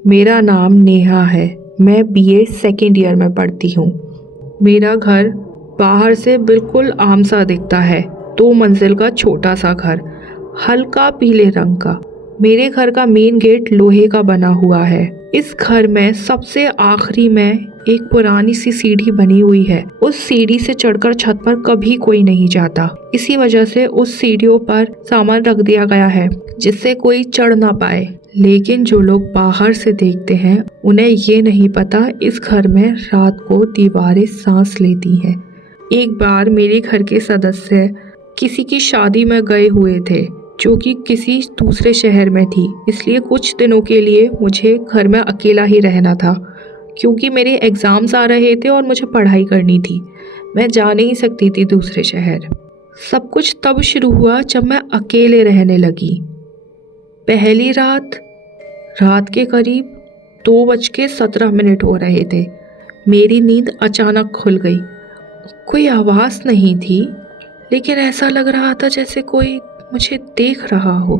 मेरा नाम नेहा है। मैं बीए सेकेंड ईयर में पढ़ती हूँ। मेरा घर बाहर से बिल्कुल आम सा दिखता है। 2 मंजिल का छोटा सा घर, हल्का पीले रंग का। मेरे घर का मेन गेट लोहे का बना हुआ है। इस घर में सबसे आखिरी में एक पुरानी सी सीढ़ी बनी हुई है। उस सीढ़ी से चढ़कर छत पर कभी कोई नहीं जाता। इसी वजह से उस सीढ़ियों पर सामान रख दिया गया है जिससे कोई चढ़ ना पाए। लेकिन जो लोग बाहर से देखते हैं उन्हें ये नहीं पता इस घर में रात को दीवारें सांस लेती हैं। एक बार मेरे घर के सदस्य किसी की शादी में गए हुए थे जो कि किसी दूसरे शहर में थी, इसलिए कुछ दिनों के लिए मुझे घर में अकेला ही रहना था क्योंकि मेरे एग्ज़ाम्स आ रहे थे और मुझे पढ़ाई करनी थी। मैं जा नहीं सकती थी दूसरे शहर। सब कुछ तब शुरू हुआ जब मैं अकेले रहने लगी। पहली रात के करीब 2:17 हो रहे थे। मेरी नींद अचानक खुल गई। कोई आवाज़ नहीं थी, लेकिन ऐसा लग रहा था जैसे कोई मुझे देख रहा हो।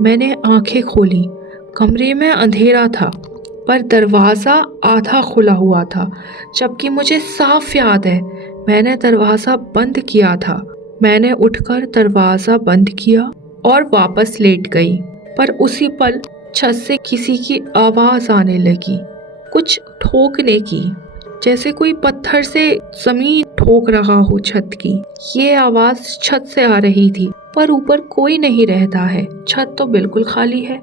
मैंने आंखें खोली। कमरे में अंधेरा था, पर दरवाज़ा आधा खुला हुआ था, जबकि मुझे साफ याद है मैंने दरवाज़ा बंद किया था। मैंने उठकर दरवाज़ा बंद किया और वापस लेट गई, पर उसी पल छत से किसी की आवाज़ आने लगी, कुछ ठोकने की, जैसे कोई पत्थर से ज़मीन ठोक रहा हो छत की। ये आवाज़ छत से आ रही थी, पर ऊपर कोई नहीं रहता है, छत तो बिल्कुल खाली है।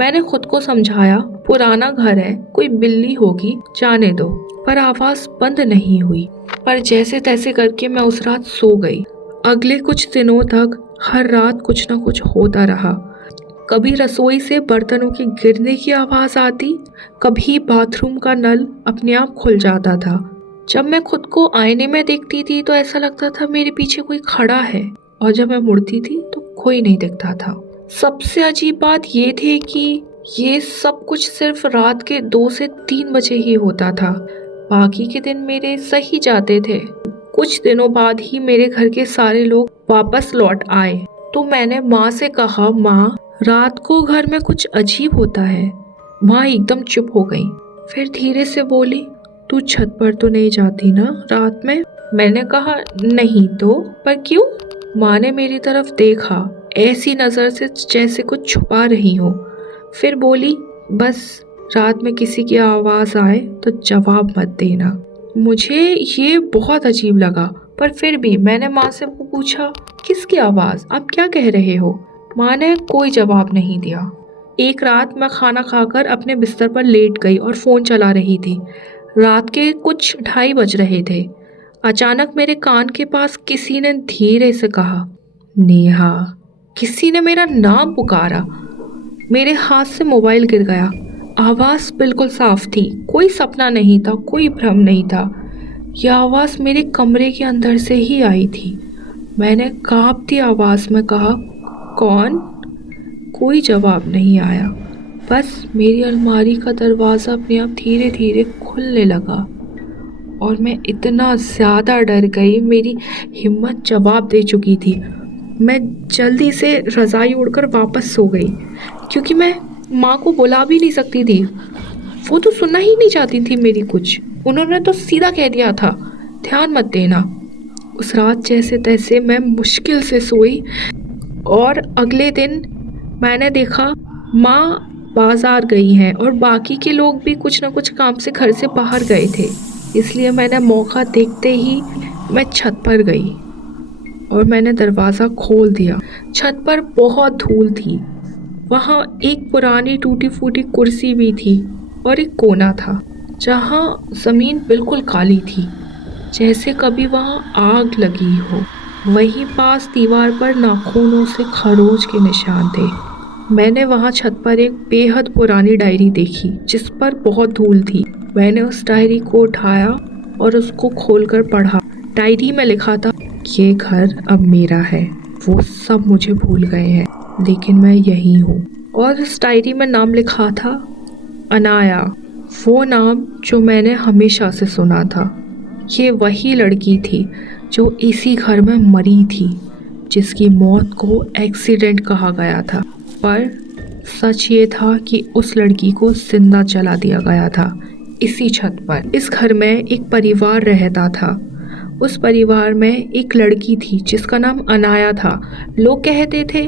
मैंने खुद को समझाया पुराना घर है, कोई बिल्ली होगी, जाने दो, पर आवाज़ बंद नहीं हुई। पर जैसे तैसे करके मैं उस रात सो गई। अगले कुछ दिनों तक हर रात कुछ ना कुछ होता रहा। कभी रसोई से बर्तनों के गिरने की आवाज़ आती, कभी बाथरूम का नल अपने आप खुल जाता था। जब मैं खुद को आईने में देखती थी तो ऐसा लगता था मेरे पीछे कोई खड़ा है, और जब मैं मुड़ती थी तो कोई नहीं दिखता था। सबसे अजीब बात ये थी कि ये सब कुछ सिर्फ रात के 2 से 3 बजे ही होता था। बाकी के दिन मेरे सही जाते थे। कुछ दिनों बाद ही मेरे घर के सारे लोग वापस लौट आए, तो मैंने माँ से कहा, माँ रात को घर में कुछ अजीब होता है। माँ एकदम चुप हो गई, फिर धीरे से बोली, तू छत पर तो नहीं जाती ना रात में? मैंने कहा नहीं तो, पर क्यों? माँ ने मेरी तरफ देखा ऐसी नज़र से जैसे कुछ छुपा रही हो, फिर बोली, बस रात में किसी की आवाज़ आए तो जवाब मत देना। मुझे ये बहुत अजीब लगा, पर फिर भी मैंने माँ से पूछा, किसकी आवाज़, आप क्या कह रहे हो? माँ ने कोई जवाब नहीं दिया। एक रात मैं खाना खाकर अपने बिस्तर पर लेट गई और फ़ोन चला रही थी। रात के कुछ 2:30 बज रहे थे। अचानक मेरे कान के पास किसी ने धीरे से कहा, नेहा। किसी ने मेरा नाम पुकारा। मेरे हाथ से मोबाइल गिर गया। आवाज़ बिल्कुल साफ थी, कोई सपना नहीं था, कोई भ्रम नहीं था। यह आवाज़ मेरे कमरे के अंदर से ही आई थी। मैंने कांपती आवाज़ में कहा, कौन? कोई जवाब नहीं आया। बस मेरी अलमारी का दरवाज़ा अपने आप धीरे धीरे खुलने लगा और मैं इतना ज़्यादा डर गई, मेरी हिम्मत जवाब दे चुकी थी। मैं जल्दी से रज़ाई ओढ़कर वापस सो गई, क्योंकि मैं माँ को बुला भी नहीं सकती थी। वो तो सुनना ही नहीं चाहती थी मेरी कुछ। उन्होंने तो सीधा कह दिया था, ध्यान मत देना। उस रात जैसे तैसे मैं मुश्किल से सोई और अगले दिन मैंने देखा माँ बाज़ार गई हैं और बाकी के लोग भी कुछ ना कुछ काम से घर से बाहर गए थे, इसलिए मैंने मौका देखते ही मैं छत पर गई और मैंने दरवाज़ा खोल दिया। छत पर बहुत धूल थी। वहाँ एक पुरानी टूटी फूटी कुर्सी भी थी और एक कोना था जहाँ ज़मीन बिल्कुल काली थी, जैसे कभी वहाँ आग लगी हो। वहीं पास दीवार पर नाखूनों से खरोच के निशान थे। मैंने वहाँ छत पर एक बेहद पुरानी डायरी देखी जिस पर बहुत धूल थी। मैंने उस डायरी को उठाया और उसको खोलकर पढ़ा। डायरी में लिखा था, ये घर अब मेरा है। वो सब मुझे भूल गए हैं, लेकिन मैं यही हूँ। और इस डायरी में नाम लिखा था अनाया, वो नाम जो मैंने हमेशा से सुना था। ये वही लड़की थी जो इसी घर में मरी थी, जिसकी मौत को एक्सीडेंट कहा गया था, पर सच ये था कि उस लड़की को जिंदा जला दिया गया था इसी छत पर। इस घर में एक परिवार रहता था। उस परिवार में एक लड़की थी जिसका नाम अनाया था। लोग कहते थे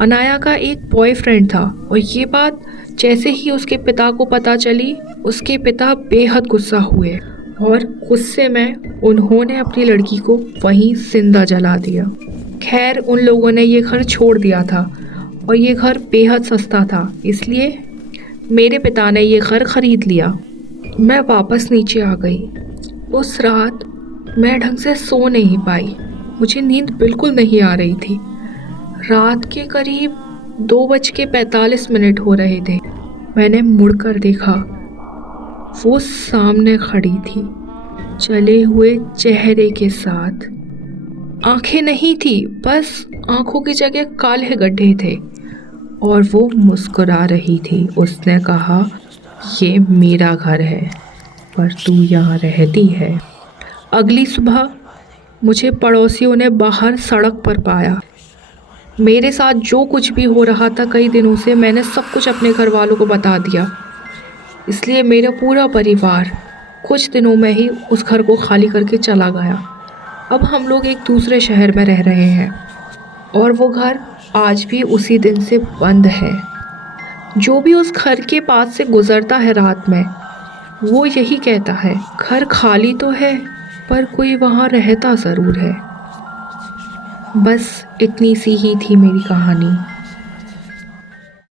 अनाया का एक बॉयफ्रेंड था, और ये बात जैसे ही उसके पिता को पता चली, उसके पिता बेहद गुस्सा हुए और गुस्से में उन्होंने अपनी लड़की को वहीं जिंदा जला दिया। खैर, उन लोगों ने ये घर छोड़ दिया था और ये घर बेहद सस्ता था, इसलिए मेरे पिता ने ये घर खरीद लिया। मैं वापस नीचे आ गई। उस रात मैं ढंग से सो नहीं पाई। मुझे नींद बिल्कुल नहीं आ रही थी। रात के करीब 2:45 हो रहे थे। मैंने मुड़कर देखा, वो सामने खड़ी थी, जले हुए चेहरे के साथ। आंखें नहीं थी, बस आंखों की जगह काले गड्ढे थे, और वो मुस्कुरा रही थी। उसने कहा, ये मेरा घर है, पर तू यहाँ रहती है। अगली सुबह मुझे पड़ोसियों ने बाहर सड़क पर पाया। मेरे साथ जो कुछ भी हो रहा था कई दिनों से, मैंने सब कुछ अपने घर वालों को बता दिया। इसलिए मेरा पूरा परिवार कुछ दिनों में ही उस घर को खाली करके चला गया। अब हम लोग एक दूसरे शहर में रह रहे हैं, और वो घर आज भी उसी दिन से बंद है। जो भी उस घर के पास से गुजरता है रात में, वो यही कहता है, घर खाली तो है पर कोई वहाँ रहता ज़रूर है। बस इतनी सी ही थी मेरी कहानी।